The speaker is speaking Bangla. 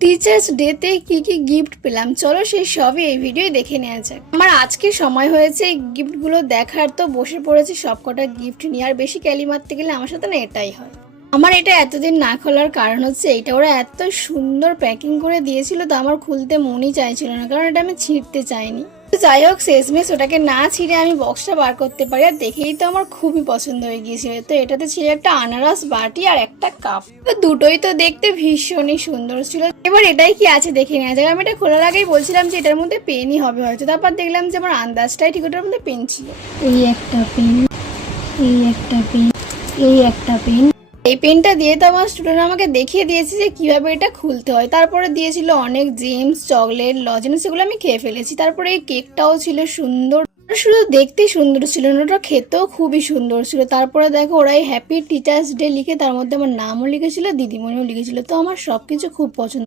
টিচার্স ডেতে কি কি গিফট পেলাম? চলো সেই সবই এই ভিডিও দেখে নেওয়া যাক। আমার আজকে সময় হয়েছে এই গিফটগুলো দেখার, তো বসে পড়েছি সবকটা গিফট নিয়ে। আর বেশি ক্যালি মারতে গেলে আমার সাথে না এটাই হয়। আমার এটা এতদিন না খোলার কারণ হচ্ছে এটা ওরা এত সুন্দর প্যাকিং করে দিয়েছিল, তো আমার খুলতে মনই চাইছিল না, কারণ এটা আমি ছিঁড়তে চাইনি। যাই হোক, শেষমেশ ওটাকে না ছিঁড়ে আমি বক্সটা বার করতে পারি। আর দেখেই তো আমার খুবই পছন্দ হয়ে গিয়েছিল। তো এটাতে ছিল একটা আনারস বাটি আর একটা কাপ। তো দুটোই তো দেখতে ভীষণই সুন্দর ছিল। এবার এটাই কি আছে দেখে নেওয়া যাক। আমি এটা খোলার আগেই বলছিলাম যে এটার মধ্যে পেনই হবে হয়তো। তারপর দেখলাম যে আমার আন্দাজটাই ঠিক ওটার মধ্যে পেন ছিল। এই একটা পেন এই একটা পেন এই একটা পেন এই পেনটা দিয়ে তো আমার স্টুডেন্ট আমাকে দেখিয়ে দিয়েছে যে কীভাবে এটা খুলতে হয়। তারপরে দিয়েছিল অনেক জিমস, চকলেট, লজেন্স, সেগুলো আমি খেয়ে ফেলেছি। তারপরে এই কেকটাও ছিল সুন্দর। শুধু দেখতে সুন্দর ছিল না, ওটা খেতেও খুবই সুন্দর ছিল। তারপরে দেখো ওরা এই হ্যাপি টিচার্স ডে লিখে তার মধ্যে আমার নামও লিখেছিল, দিদিমণিও লিখেছিল। তো আমার সবকিছু খুব পছন্দ